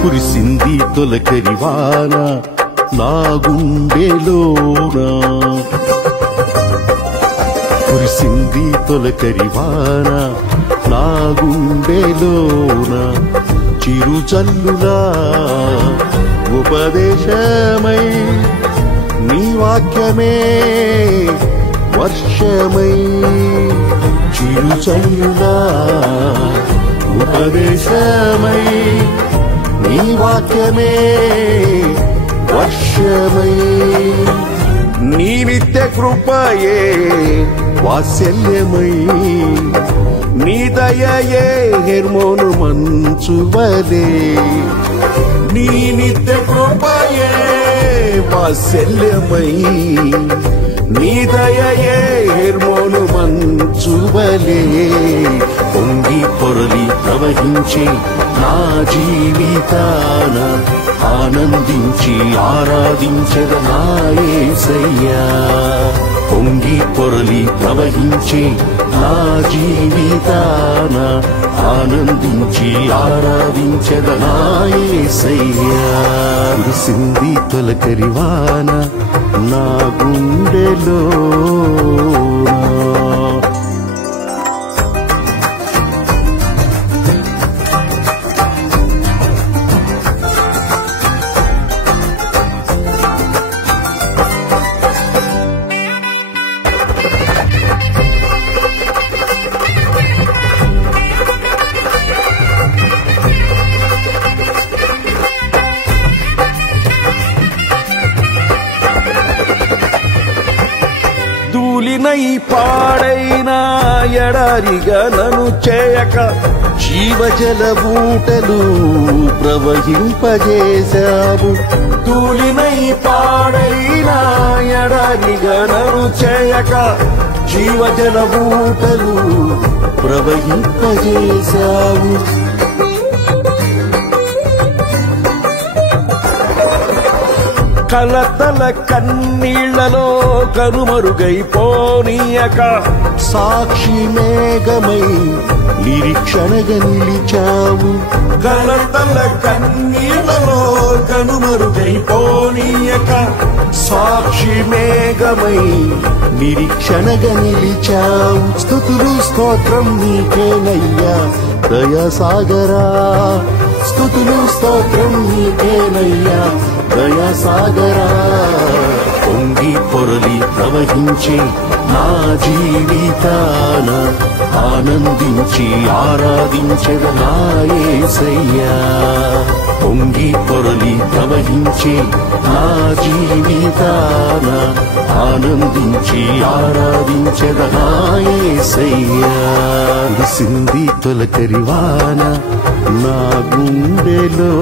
కురిసింది తొలకరి వాన నా గుండెలోన, కురిసింది తొలకరి వాన నా గుండెలోన, చిరుచల్లులా ఉపదేశమై నీ వాక్యమే వర్షమై, చిరుచల్లులా ఉపదేశమై నీ వాక్యమే వర్షమై, నీ నిత్య కృపయే వాత్సల్యమై, నీ దయయే హెర్మోను మంచువలే, నీ నిత్య కృపయే వాత్సల్యమై, నీ దయయే హెర్మోను మంచువలే, పొంగి పొరలి ప్రవహించే నా జీవితాన ఆనందించి ఆరాధించద నా యేసయ్యా, పొంగి పొరలి ప్రవహించే నా జీవితాన ఆనందించి ఆరాధించద నా యేసయ్యా. కురిసింది తొలకరి వాన నా గుండెలో, ధూళినై పాడైన ఎడారిగా నన్ను చేయక జీవజల బూటలు ప్రవహింపజేశావు, ధూళినై పాడైన ఎడారిగా నన్ను చేయక జీవజల బూటలు ప్రవహింపజేశావు, కలతల కన్నీళ్లలో కనుమరుగైపోనీయక సాక్షి మేఘమై నిరీక్షణగా నిలిచావు, కలతల కన్నీళ్లలో కనుమరుగైపోనీయక సాక్షి మేఘమై నిరీక్షణగా నిలిచావు, స్తుతులు స్తోత్రం నీకేనయ్యా దయాసాగరా, స్తుతులు స్తోత్రం నీకేనయ్యా దయాసాగరా, పొంగి పొరలి ప్రవహించే నా జీవితాన ఆనందించి ఆరాధించద నా యేసయ్యా, పొంగి పొరలి ప్రవహించే నా జీవితాన ఆనందించి ఆరాధించద నా యేసయ్యా. కురిసింది తొలకరి వాన నా గుండెలో,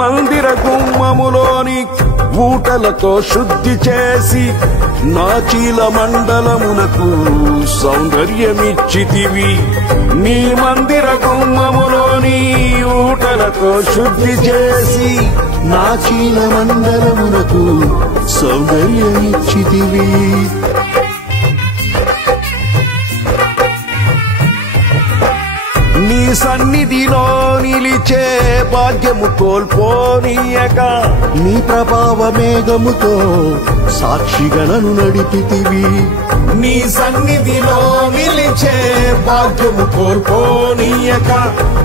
మందిర గుమ్మములోని ఊటలతో శుద్ధి చేసి నా చీల మండలమునకు సౌందర్యమిచ్చితివి. నీ మందిర గుమ్మములోని ఊటలతో శుద్ధి చేసి నా చీల మండలమునకు సౌందర్యమిచ్చితివి. నీ సన్నిధిలో నిలిచే భాగ్యము కోల్పోనీయక నీ ప్రభావ మేఘముతో సాక్షిగా నన్ను నడిపితివి. నీ సన్నిధిలో నిలిచే భాగ్యము కోల్పోనీయక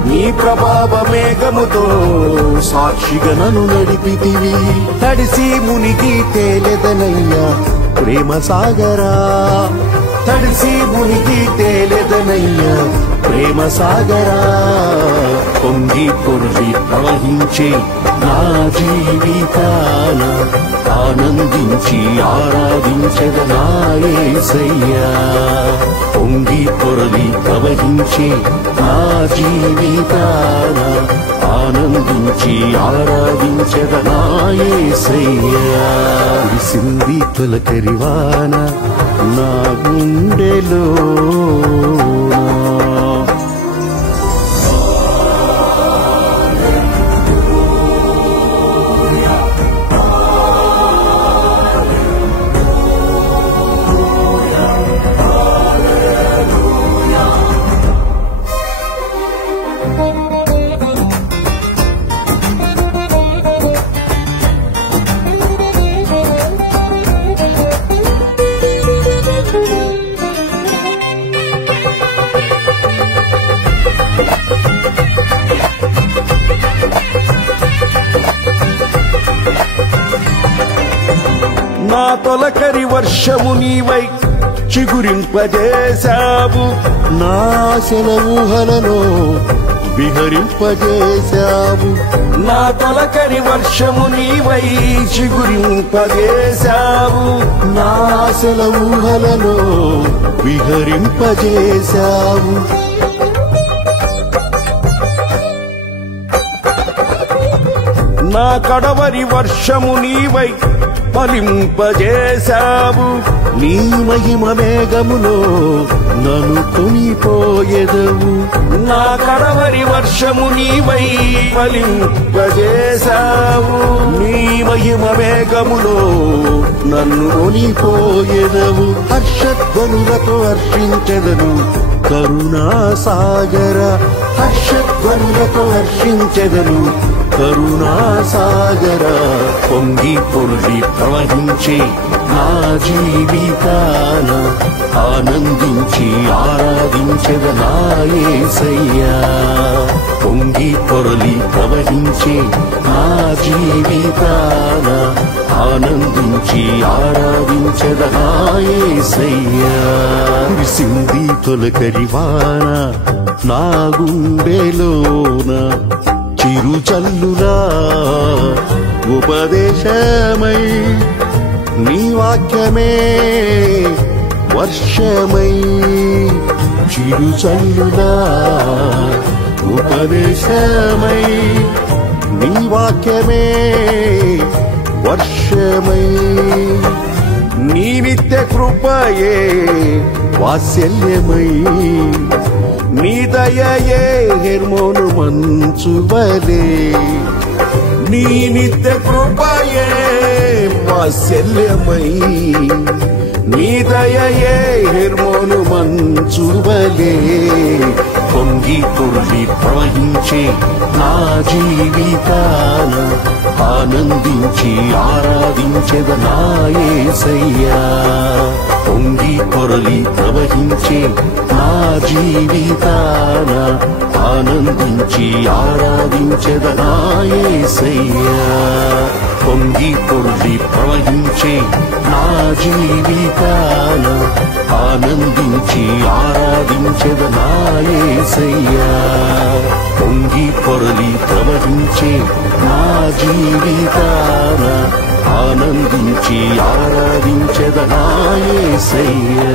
నీ ప్రభావ మేఘముతో సాక్షిగా నన్ను నడిపితివి. తడిసి మునిగి తేలెదనయ్యా ప్రేమ సాగరా, తడిసి మునిగి తేలెదనయ్యా ప్రేమ సాగరా. పొంగి పొర్లి ప్రవహించే నా జీవితాన ఆనందించి ఆరాధించద నా యేసయ్యా. పొంగి పొర్లి ప్రవహించే నా జీవితాన ఆనందించి ఆరాధించద నా యేసయ్యా. కురిసింది తొలకరివాన నా గుండెలో, నా తొలకరి వర్షము నీవై చిగురింపజేశావు. నా ఆశల ఊహలలో విహరింపజేశావు. నా తొలకరి వర్షము నీవై చిగురింపజేశావు. నా ఆశల ఊహలలో విహరింపజేశావు. నా కడవరి వర్షము నీవై ఫలింపజేశావు. నీ మహిమ మేఘములో నన్ను కొనిపోయెదవు. నా కడవరి వర్షము నీవై ఫలింపజేశావు. నీ మహిమ మేఘములో నన్ను కొనిపోయెదవు. హర్షధ్వనులతో హర్షించెదను కరుణా సాగర, హర్షధ్వనులతో హర్షించెదను కరుణా సాగర. పొంగి పొర్లి ప్రవహించే నా జీవితాన ఆనందించి ఆరాధించద నా యేసయ్యా. పొంగి పొర్లి ప్రవహించే నా జీవితాన ఆనందించి ఆరాధించద నా యేసయ్యా. కురిసింది తొలకరివాన నా గుండెలోన చిరుచల్లులా ఉపదేశమై నీ వాక్యమే వర్షమై. చిరుచల్లులా ఉపదేశమై నీ వాక్యమే వర్షమై. నీ నిత్య కృపయే వాత్సల్యమై. నీ దయయే హెర్మోను మంచువలే. నీ నిత్య కృపయే వాత్సల్యమై. నీ దయయే హెర్మోను మంచువలే. పొంగి పొర్లి ప్రవహించే నా జీవితాన ఆనందించి ఆరాధించద నా యేసయ్యా. పొంగి పొర్లి ప్రవహించే నా జీవితాన ఆనందించి ఆరాధించద నా యేసయ్యా. పొంగి పొర్లి ప్రవహించే నా జీవితాన ఆనందించి ఆరాధించద నా యేసయ్యా. పొంగి పొర్లి ప్రవహించే నా జీవితాన ఆనందించి ఆరాధించద నా యేసయ్యా.